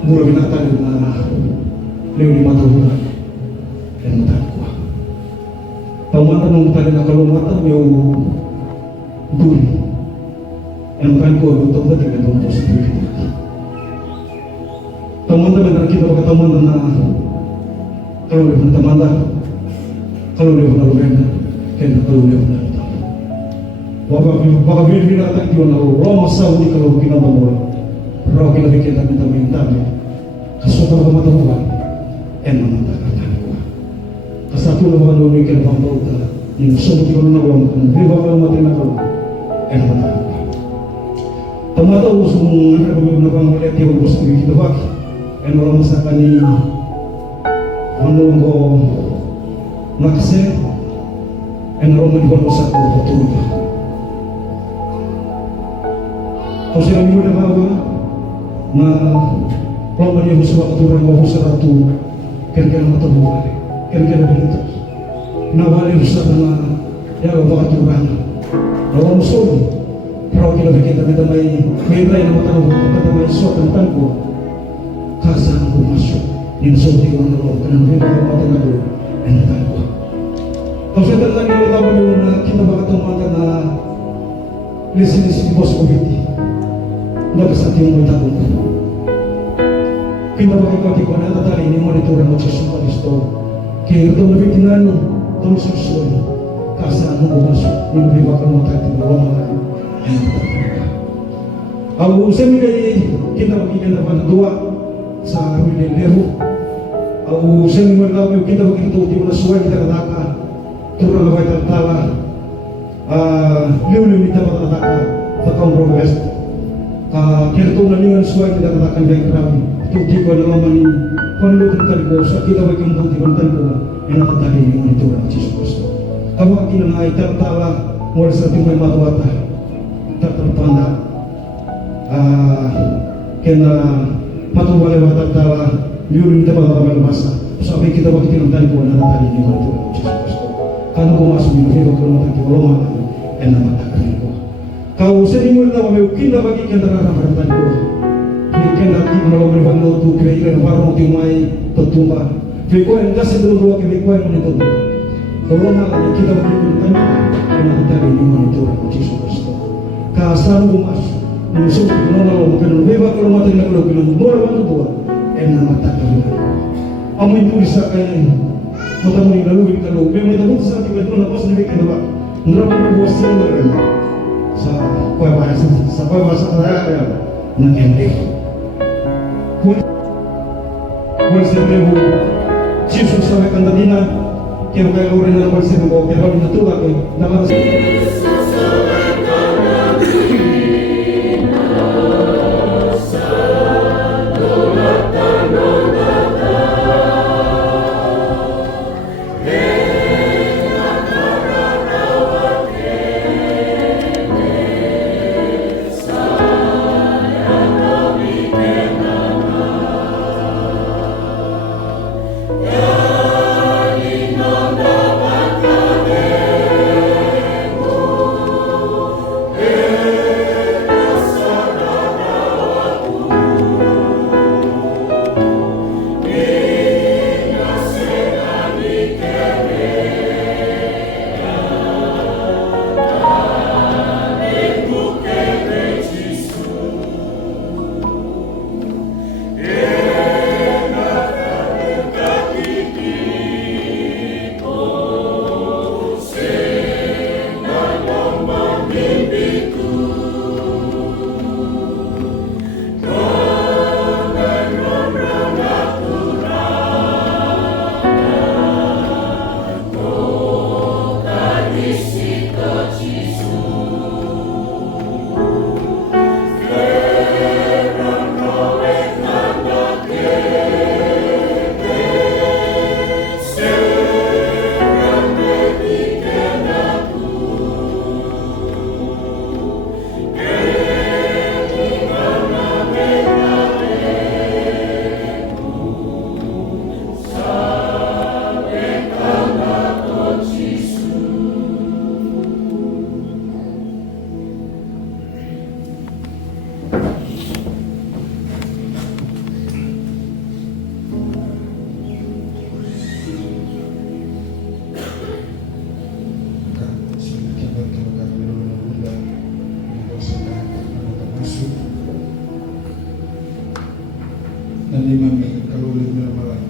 Mula binatang na leo ni matahunan dan matakwa. Pamatan ng tali na kalumatan yung duri. Yang makan ko untuk tadi dengan tuan positif. Teman-teman dan kita berteman na kalau dia teman kalau dia benar benar kena kalau dia benar. Baka binatang itu na Roma Saudi kalau kita memulai. Raw kita bikin minta kasupar pematahuan en memantapkan ko. Kasatu na mga lumikir pang bauta yung sumut ko na nawang kung di ba ka matin ako en memantapkan. Tamataw sumung anak kami na pang ulit yung gusto ko kita bak en walang masakan ni ko nakse en roman ko sa ko tutulog. Kung sila niyo na ba na kalau dia musuh aturan mau seratu kira-kira matahuan kira-kira begitu nawali usah dengan ya bawa aturan bawa musuh kalau kita bikin tapi tamai merah yang matahuan tapi tamai sok tentang ko kasan ko masuk insulti ko na kena merah ko matahuan tentang ko kalau saya tentang dia tahu na kita bakal mata na lesi bos komiti nggak bisa tiung kita pun kita pakai kau na tadi ini monitor mo sa sumat isto kaya ito na bikinan tol susoy kasan mo masuk hindi ba ka matati mo Aku semi kay kita pakai na dua sa Lero. Aku semi mo kita pakai tu di mana suai kita kata turun lawai tala liu kita kata fakam progress kerto na lingan suai kita katakan baik kami tuti ko na naman ni panlutan ko sa kita ba kung tuti ko ena tadi ni itu orang Jesus kamu kina na itartala mula sa tingay matuwata tartarpanda kena matuwala watartala liurin kita ba masa sabi kita ba kitinantan ko na tadi ni itu orang Jesus kanu ko masuk ni ko ko na ko loma ena matakan ko kau sering mula na kita bagi kita rarapan ko Bikin lagi melalui banglo tu kira-kira baru timai tertumba. Beko yang kasih dulu dua beko yang menentu. Corona na kita magkikita pinakatari ni Manitura ng Jesus Cristo. Kaasal umas, nilusog ko na ako, pinanubeba ko na matay na kulog, pinanubora matutuwa, na matatalunan. Amoy po isa kaya, matamoy lalugin kalog, may matabot sa ating ito na pas na bikin na ba? Naraman na buwas sila na rin sa pabasa kaya ng kendi. Kung sila po, Jesus sa may kandadina, kaya kayo rin na naman sila ko, kaya rin natulak eh, naman sa... Nanti mami kalau boleh malam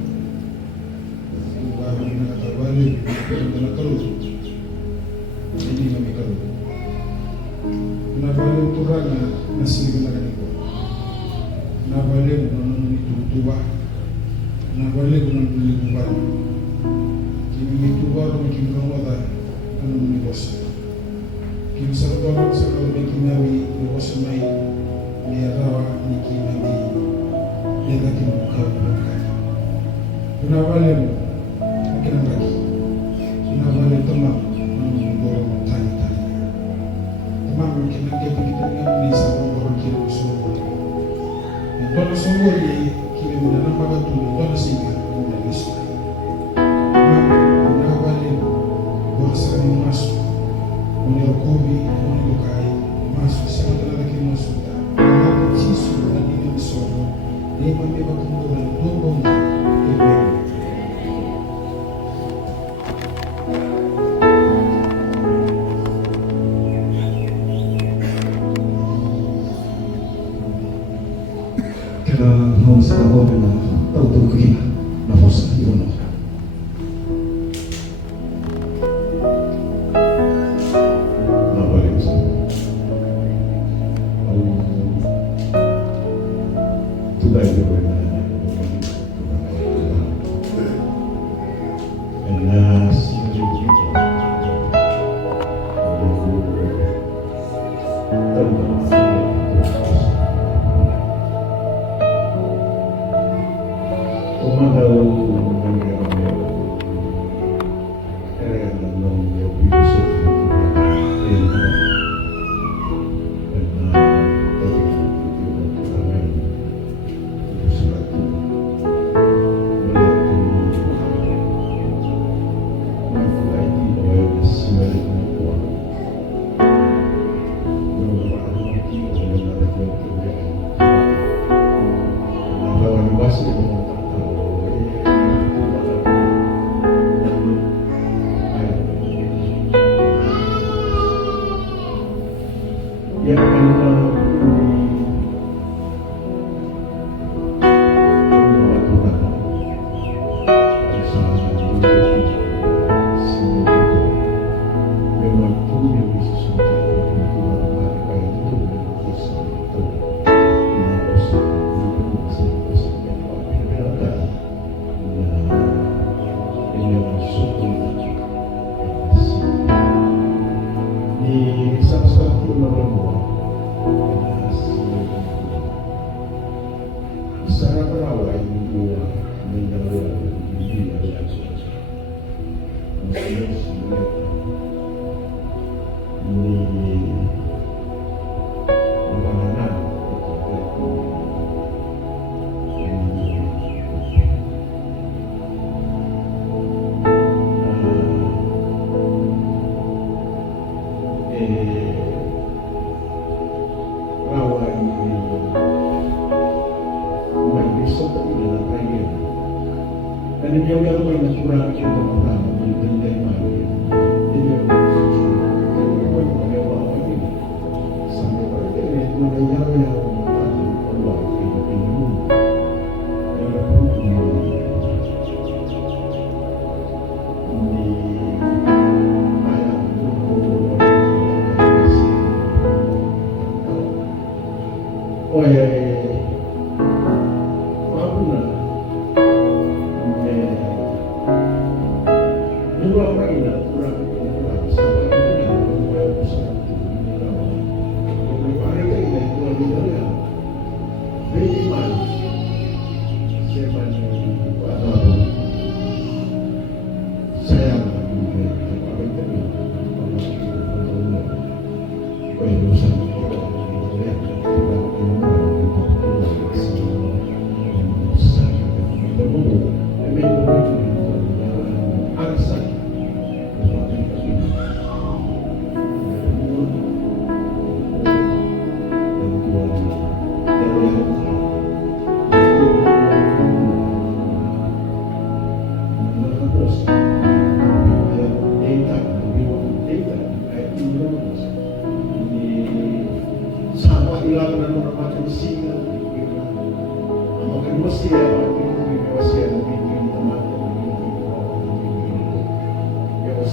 baru nak kata balik nak kalau ini mami kalau nak balik Tuhan nasi benar ni nak balik benar itu tua nak balik benar beli bukan kini itu baru mungkin kamu ada anu ni bos kini sekarang mungkin mami bos mai ni rawa mungkin mami Negati muka Sunawale Akin lagi Sunawale teman Menggorong tanya-tanya Teman mungkin nanti kita mengambil Sama menggorong kira usul Dona sungguh di Kini menanam bagatu Dona singa Mengenai Islam Teman Sunawale Bahasa ni masuk Menyerokobi Menyerokai Masuk Sangat lagi masuk Mengenai Yesus Dan ini Ini mami berkumpul dan tumbang kebaikan. tumawa sana perawai dua mendawa di dalam ini makanan rawai may besok at ilan tayo dan dia yang may naturang kita pertama dan dia mati dia sampai pada ini mengenai yang Allah ini oh ya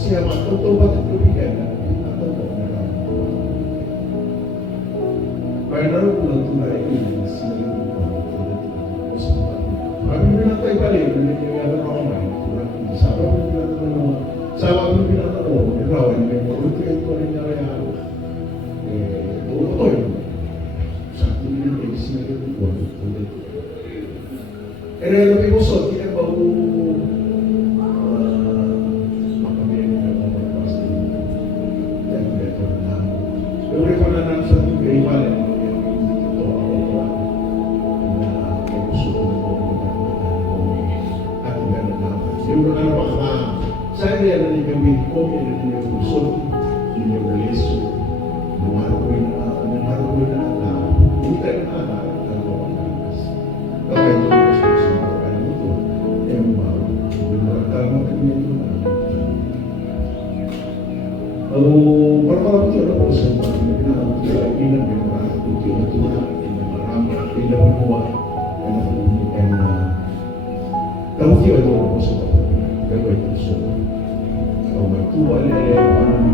siapa tahu baca kelebihan atau Padahal bulan Tuhan ini kami bilang tadi balik dengan orang lain sama bilang teman sama bilang teman orang yang mau itu yang ada yang oh satu ini di sini itu buat ada lebih besar kita baru saya dari kami kopi dari usul ini belisu mengaruhi anak ini kan anak kalau itu semua itu yang mau benar kalau itu lalu pertama itu ada proses kita ingin memang itu ramah tidak menua dan tahu tidak itu proses kalau itu semua tua le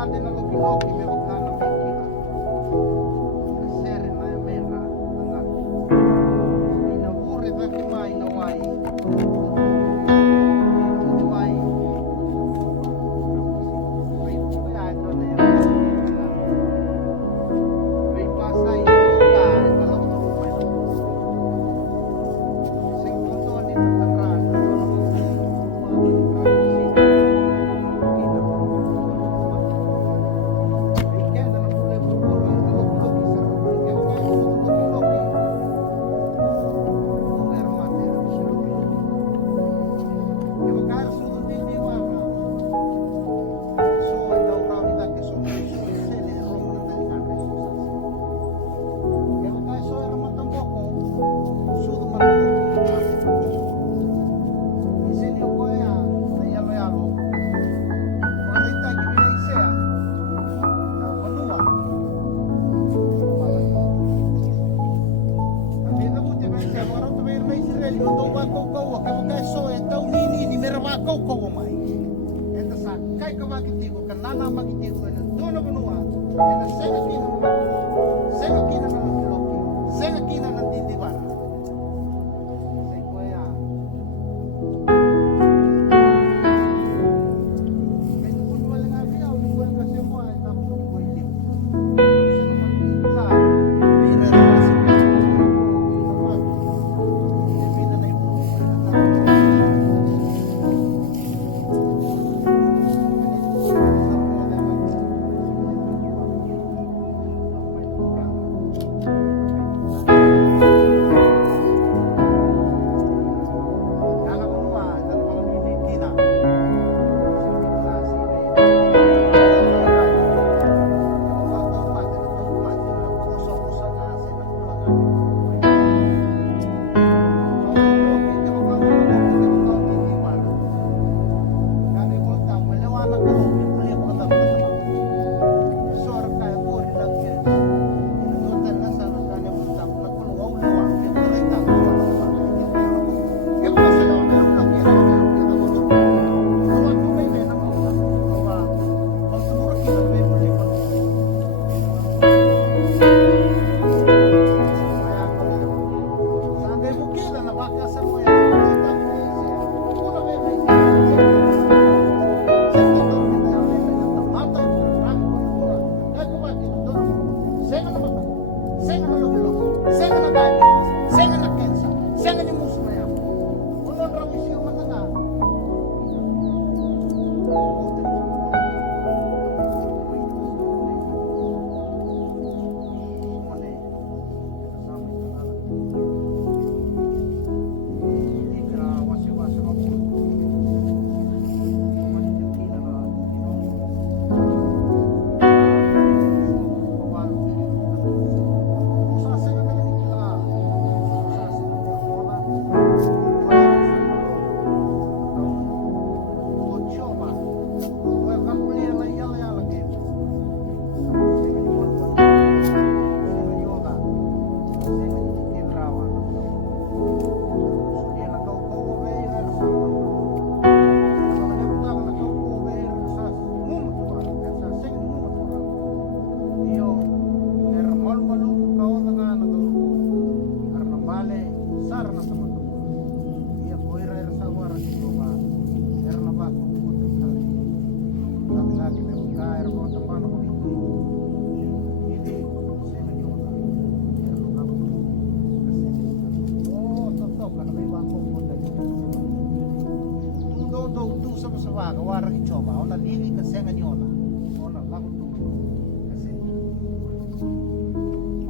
Nade na loki-loki me wakana me kila. Sere na ya mera na. Ina ure ta kumai na wai. Wai. Wai puya ito na ya. Wai pasay ka kalau tu mai. Sing punto ni tatran.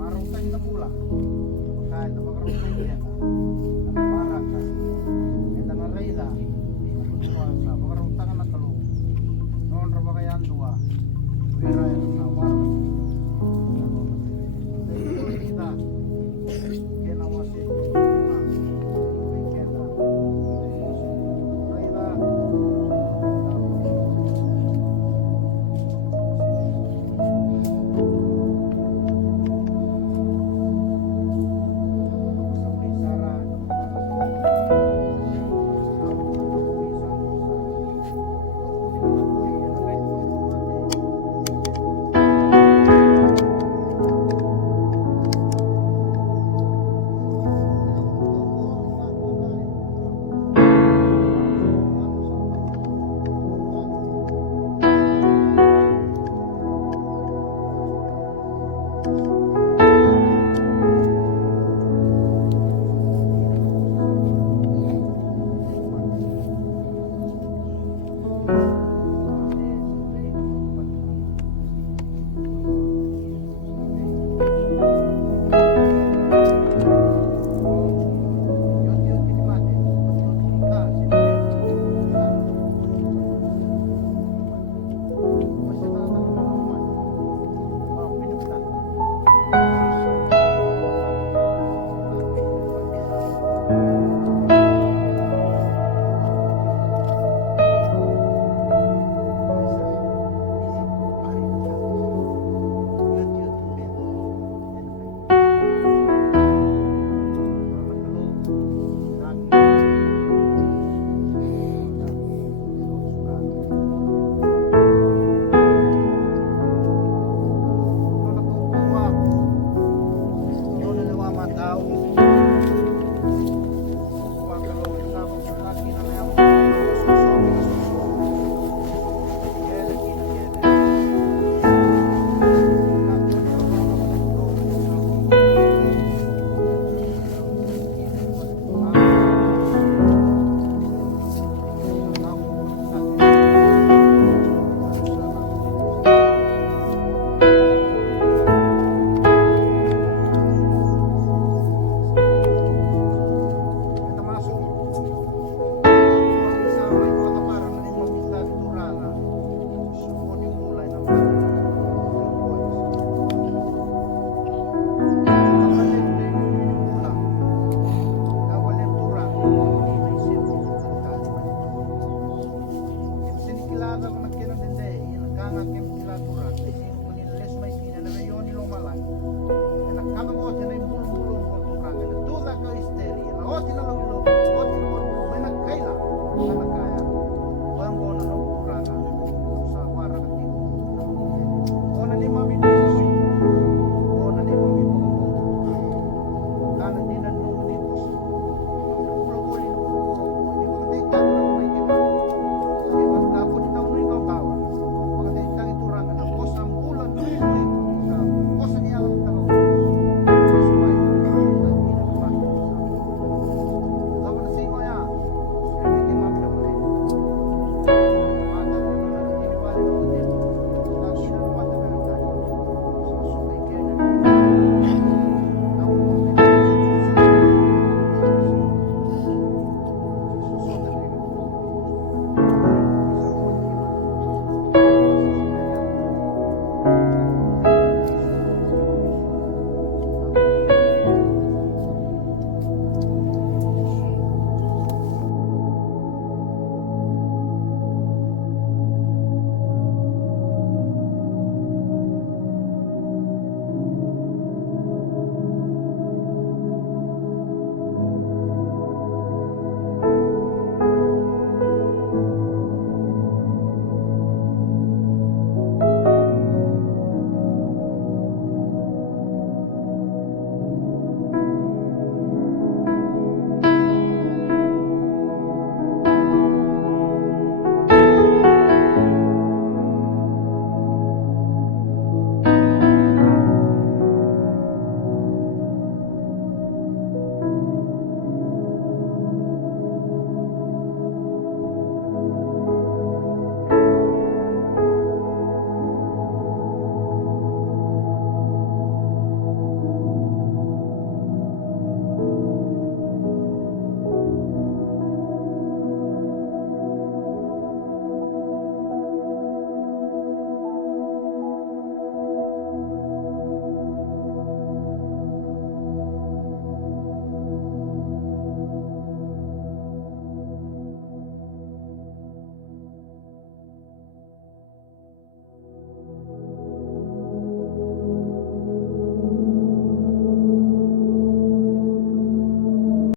Marong tayo na pula. Kahit na makarong tayo yan.